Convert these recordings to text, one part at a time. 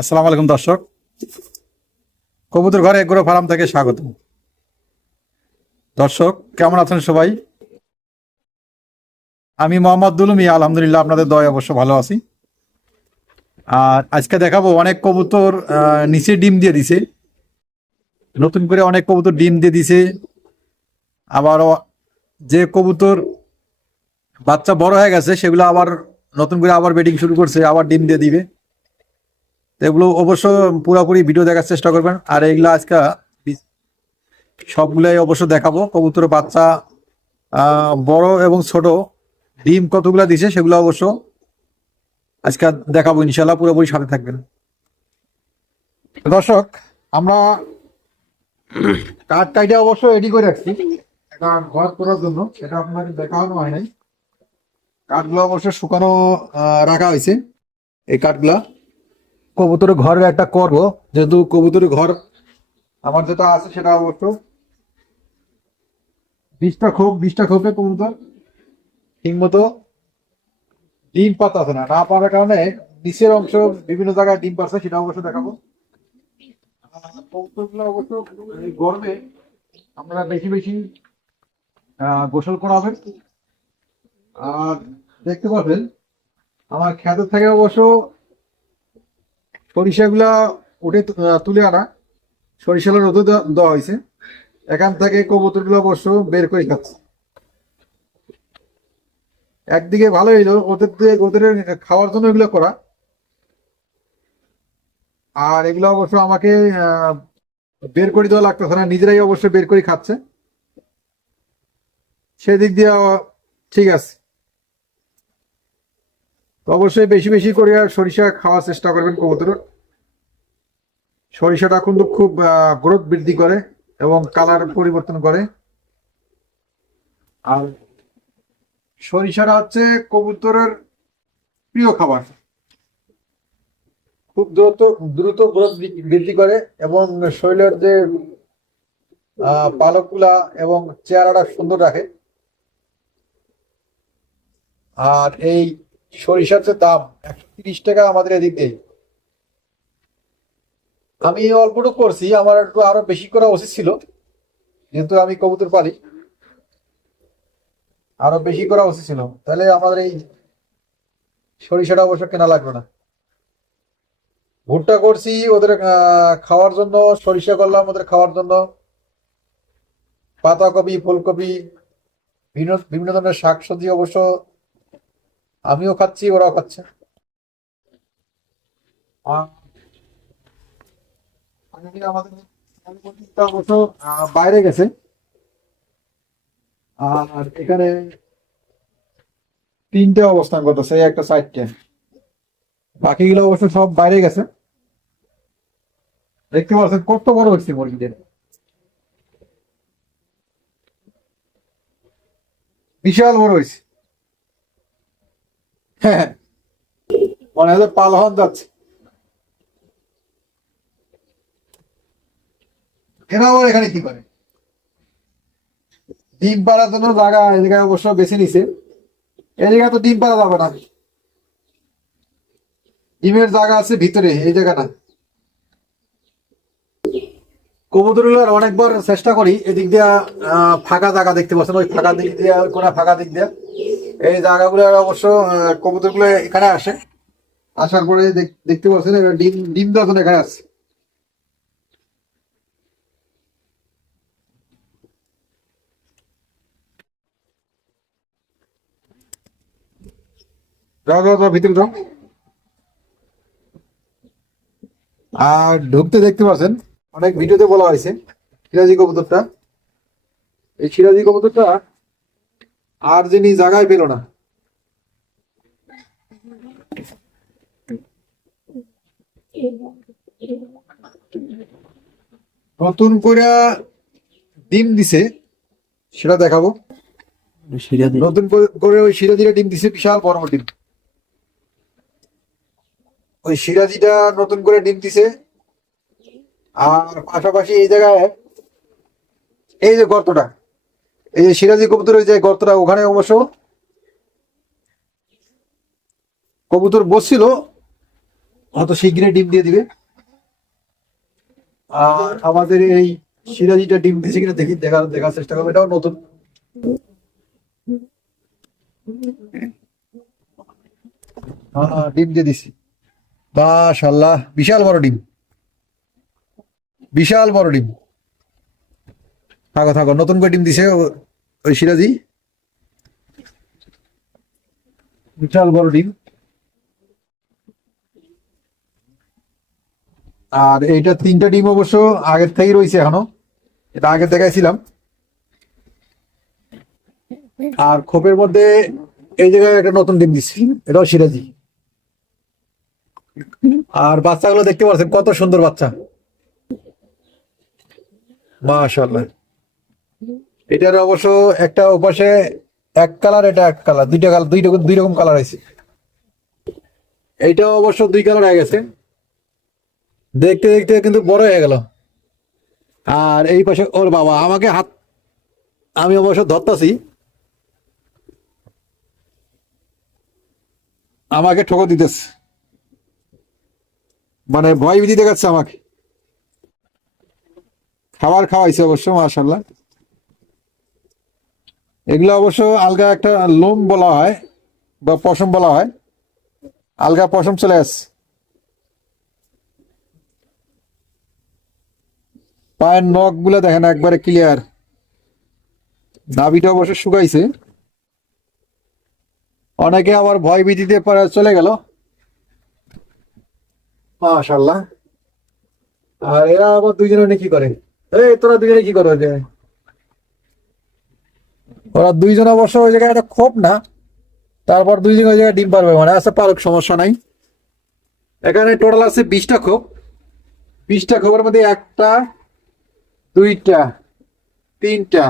আসসালামু আলাইকুম দর্শক। কবুতর ঘরে এগুলো ফার্ম থেকে স্বাগত। দর্শক, কেমন আছেন সবাই? আমি মোহাম্মদ দুলুমি, আলহামদুলিল্লাহ আপনাদের দয় অবশ্য ভালো আছি। আর আজকে দেখাবো অনেক কবুতর নিচে ডিম দিয়ে দিছে। নতুন করে অনেক কবুতর ডিম দিয়ে দিছে। আবার যে কবুতর বাচ্চা বড় হয়ে গেছে, সেগুলো আবার নতুন করে আবার বেডিং শুরু করছে, আবার ডিম দিয়ে দিবে। এগুলো অবশ্য পুরোপুরি ভিডিও দেখার চেষ্টা করবেন। আর এগুলো আজকে সবগুলাই অবশ্য দেখাবো। কবুতরের বাচ্চা বড় এবং ছোট। ডিম কতগুলো দিছে সেগুলো অবশ্য আজকে দেখাবো ইনশাল্লাহ পুরোপুরি সাথে থাকবেন। দর্শক, আমরা কাঠ কাইটা অবশ্য রেডি করে রাখছি। এটা ঘর করার জন্য। সেটা আপনাকে দেখানো হয় নাই। কাঠগুলো অবশ্য শুকানো রাখা হয়েছে। এই কাঠগুলা কবুতরের ঘরের একটা করব যেহেতু কবুতরের ঘর আমার যেটা আছে সেটা অবশ্য বিশটা খোপ, বিশটা খোপে কবুতর। ঠিক মতো ডিম পাতা আছে না না পাওয়ার কারণে নিচের অংশ বিভিন্ন জায়গায় ডিম পাচ্ছে সেটা অবশ্য দেখাবো। কবুতরগুলো অবশ্য গরমে আমরা বেশি বেশি গোসল করাবেন আর দেখতে পাবেন, আমার খ্যাত থেকে অবশ্য সরিষাগুলা উঠে তুলে আনা। সরিষাগুলো রোদে দেওয়া হয়েছে। এখান থেকে কবুতরগুলো অবশ্য বের করে খাচ্ছে। একদিকে ভালো হইল, ওদের ওদের খাওয়ার জন্য এগুলো করা। আর এগুলো অবশ্য আমাকে বের করে দেওয়া লাগতেছে না, নিজেরাই অবশ্য বের করে খাচ্ছে। সেদিক দিয়ে ঠিক আছে। তো অবশ্যই বেশি বেশি করে সরিষা খাওয়ার চেষ্টা করবেন কবুতর। সরিষাটা কিন্তু খুব গ্রোথ বৃদ্ধি করে এবং কালার পরিবর্তন করে। আর সরিষাটা হচ্ছে কবুতরের প্রিয় খাবার। খুব দ্রুত দ্রুত গ্রোথ বৃদ্ধি করে এবং শরীরের যে পালকগুলা এবং চেহারাটা সুন্দর রাখে। আর এই সরিষার যে দাম, একশো তিরিশ টাকা আমাদের এদিক। আমি অল্পটুকু করছি, আমার একটু আরও বেশি করা উচিত ছিল, যেহেতু আমি কবুতর পালি। আরও বেশি করা উচিত ছিল, তাহলে আমাদের এই সরিষাটা অবশ্য কেনা লাগবে না। ভুট্টা করছি, ওদের খাওয়ার জন্য, সরিষা করলাম ওদের খাওয়ার জন্য। পাতাকপি, ফুলকপি, বিভিন্ন বিভিন্ন ধরনের শাকসবজি অবশ্য আমিও খাচ্ছি, ওরাও খাচ্ছে। বাইরে গেছে। আর এখানে তিনটে অবস্থান করতেছে একটা সাইডটে বাকিগুলো অবশ্য সব বাইরে গেছে। দেখতে পাচ্ছেন কত বড় হচ্ছে মুরগিদের বিশাল বড় হয়েছে। মনে হয় পাল হন যাচ্ছে। এরা এখানে কি করে? ডিম পাড়ার জন্য জায়গা জায়গায় অবশ্য বেছে নিছে। জায়গায় তো ডিম পাড়া যাবে না। ডিমের জায়গা আছে ভিতরে, এই জায়গা না। কবুতরগুলোর অনেকবার চেষ্টা করি এদিক দিয়ে ফাঁকা জায়গা দেখতে পাচ্ছেন। ওই ফাঁকা দিক দিয়ে, কোনা ফাঁকা দিক দিয়ে। এই জায়গাগুলো অবশ্য আহ, কবুতরগুলো এখানে আসে। আসার পরে দেখতে পাচ্ছেন ডিম ডিম জন্য এখানে যাও আর ঢুকতে দেখতে পাচ্ছেন অনেক ভিডিওতে বলা হয়েছে সিরাজি কবুতরটা। এই সিরাজি কবুতরটা আর যিনি জায়গায় পেল না। নতুন করে ডিম দিছে সেটা দেখাবো। নতুন করে- ওই সিরাজিটা ডিম দিছে বিশাল বড় ডিম। ওই সিরাজিটা নতুন করে ডিম দিছে আর পাশাপাশি এই জায়গায় এই যে গর্তটা এই যে সিরাজি কবুতরের যে গর্তটা, ওখানে অবশ্য কবুতর বসছিল অত শীঘ্রই ডিম দিয়ে দিবে। আর আমাদের এই সিরাজিটা ডিম দিয়েছে কিনা দেখি, দেখার দেখার চেষ্টা করব। এটাও নতুন। হ্যাঁ ডিম দিয়ে দিছি। মাশাল্লাহ বিশাল বড় ডিম। বিশাল বড় ডিম। থাকো থাকো, নতুন করে ডিম দিছে ওই সিরাজি বিশাল বড় ডিম। আর এইটা তিনটা ডিম অবশ্য আগের থেকেই রয়েছে এখনও। এটা আগে দেখাইছিলাম। আর খোপের মধ্যে এই জায়গায় একটা নতুন ডিম দিচ্ছি এটাও সিরাজি আর বাচ্চাগুলো দেখতে পাচ্ছেন কত সুন্দর বাচ্চা। মাশাল্লাহ এটার অবশ্য একটা ওপাশে এক কালার, এটা এক কালার। দুইটা কালার দুই রকম দুই রকম কালার আছে এইটাও অবশ্য দুই কালার হয়ে গেছে। দেখতে দেখতে কিন্তু বড় হয়ে গেল। আর এই পাশে ওর বাবা, আমাকে হাত, আমি অবশ্য ধরতাছি। আমাকে ঠকো দিতেছে। মানে ভয় ভীতি দেখাচ্ছে আমাকে। খাবার খাওয়াইছে অবশ্য মাশাল্লাহ এগুলো অবশ্য আলগা একটা লোম বলা হয়, বা পশম বলা হয়। আলগা পশম চলে আসছে। পায়ের নখগুলা দেখেন একবারে ক্লিয়ার নাভিটা অবশ্য শুকাইছে। অনেকে আবার ভয় ভীতিতে চলে গেল। মাশাল্লাহ আর এরা আবার দুইজনে কি করে? এই, তোরা দুজনে কি করো? ওরা দুইজন অবশ্য ওই জায়গায় একটা খোপ না, তারপর দুইজন ওই জায়গায় ডিম পারবে মানে আচ্ছা পারুক সমস্যা নাই। এখানে টোটাল আছে বিশটা খোপ। বিশটা খোপের মধ্যে একটা, দুইটা, তিনটা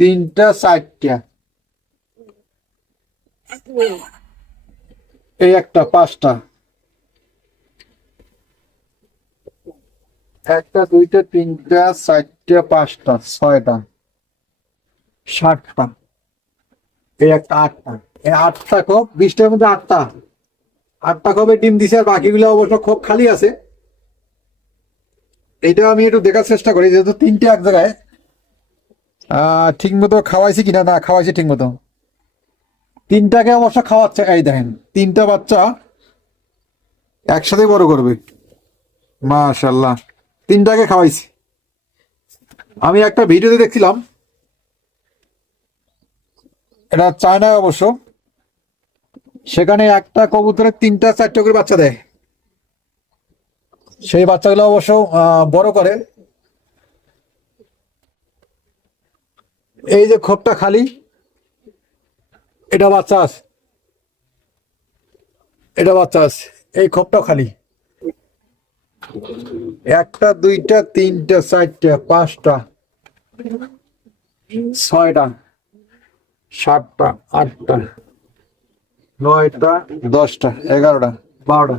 তিনটা, চারটা। এই একটা, পাঁচটা। একটা, দুইটা, তিনটা, চারটা, পাঁচটা, ছয়টা, সাতটা। এই একটা আটটা। এই আটটা খোপ বিশটার মধ্যে আটটা। আটটা খোপে ডিম দিছে আর বাকিগুলো অবশ্য খোপ খালি আছে। এটা আমি একটু দেখার চেষ্টা করি, যেহেতু তিনটে এক জায়গায়। ঠিক মতো খাওয়াইছি কিনা? না, খাওয়াইছি ঠিক মতো তিনটাকে অবশ্য খাওয়াচ্ছে, এই দেখেন, তিনটা বাচ্চা একসাথে বড় করবে। মাশাল্লাহ তিনটাকে খাওয়াইছি। আমি একটা ভিডিওতে দেখছিলাম, এটা চায়নায় অবশ্য, সেখানে একটা কবুতরের তিনটা চারটে করে বাচ্চা দেয়। সেই বাচ্চাগুলো অবশ্য বড় করে। এই যে খোপটা খালি, এটা বাচ্চা আছে। এটা বাচ্চা আছে, এই খোপটাও খালি। একটা, দুইটা, তিনটা, চারটা, পাঁচটা, ছয়টা, সাতটা, আটটা, নয়টা, দশটা, এগারোটা, বারোটা।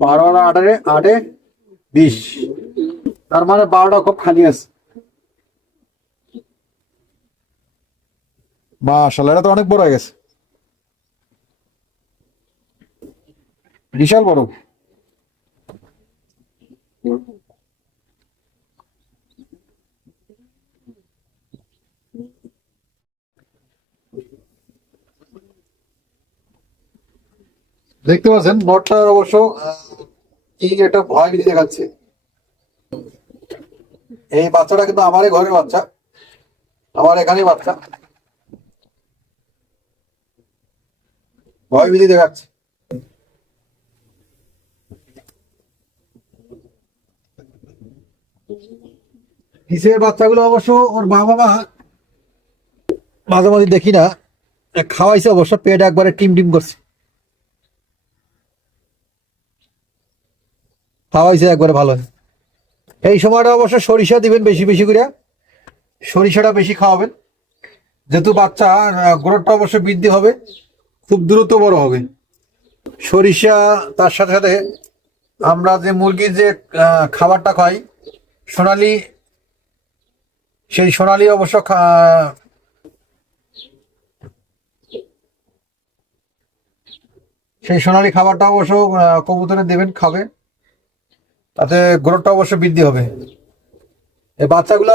বারোটা আটে আটে বিশ। তার মানে বারোটা খুব খালি আছে। মাশাল্লাহ এটা তো অনেক বড় হয়ে গেছে। বিশাল বড়। দেখতে পাচ্ছেন নটটার অবশ্য আহ, কি একটা ভয় ভীতি দেখাচ্ছে। এই বাচ্চাটা কিন্তু আমারই ঘরের বাচ্চা। আমার এখানেই বাচ্চা। ভয় ভীতি দেখাচ্ছে। নিচের বাচ্চাগুলো অবশ্য ওর মা বাবা মাঝে মাঝে দেখি না। খাওয়াইছে অবশ্য, পেট একবারে টিম টিম করছে। খাওয়াইছে একবারে ভালো। এই সময়টা অবশ্য সরিষা দিবেন বেশি বেশি করে। সরিষাটা বেশি খাওয়াবেন। যেহেতু বাচ্চা গ্রোথটা অবশ্য বৃদ্ধি হবে, খুব দ্রুত বড় হবে। সরিষা, তার সাথে সাথে আমরা যে মুরগির যে খাবারটা খাই, সোনালি সেই সোনালি অবশ্য সেই সোনালি খাবারটা অবশ্য কবুতরে দেবেন, খাবে। তাতে গ্রোথটা অবশ্য বৃদ্ধি হবে। এই বাচ্চাগুলো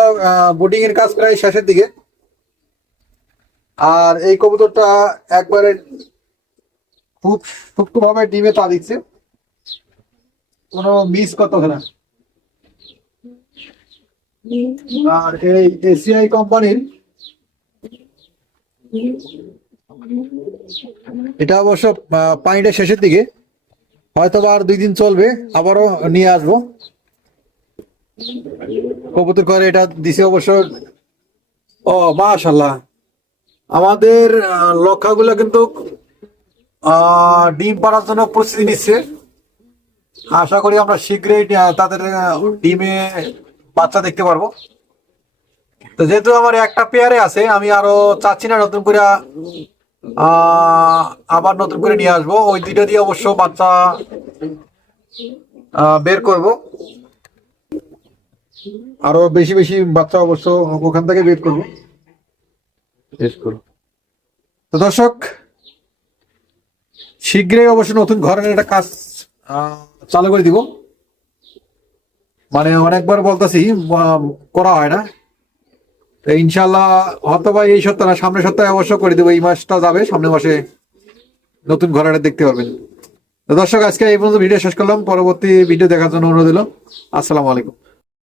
বোর্ডিং এর কাজ প্রায় শেষের দিকে। আর এই কবুতরটা একবারে খুব সূক্ষ্মভাবে ডিমে তা দিচ্ছে। কোনো মিস করতে না। আর এই এসিআই কোম্পানির এটা অবশ্য পানিটা শেষের দিকে। হয়তো আর দুই দিন চলবে, আবারও নিয়ে আসব। কবুতর করে এটা দিছে অবশ্য। ও মাশাল্লাহ আমাদের লক্ষাগুলো কিন্তু ডিম পাড়ার জন্য প্রস্তুতি নিচ্ছে। আশা করি আমরা শীঘ্রই তাদের ডিমে বাচ্চা দেখতে পারব। তো যেহেতু আমার একটা পেয়ারে আছে আমি আরও চাচ্ছি না নতুন করে আবার নতুন করে নিয়ে আসব। ওই দুইটা দিয়ে অবশ্য বাচ্চা বের করব। আরও বেশি বেশি বাচ্চা অবশ্য ওখান থেকে বের করব। তো দর্শক শীঘ্রই অবশ্য নতুন ঘরের একটা কাজ আহ, চালু করে দিব। মানে অনেকবার বলতেছি করা হয় না। তো ইনশাল্লাহ, হয়তো বা এই সপ্তাহ না, সামনের সপ্তাহে অবশ্য করে দেবো, এই মাসটা যাবে, সামনের মাসে নতুন ঘোড়াটা দেখতে পাবেন দর্শক, আজকে এই পর্যন্ত ভিডিও শেষ করলাম, পরবর্তী ভিডিও দেখার জন্য অনুরোধ দিল আসসালামু আলাইকুম।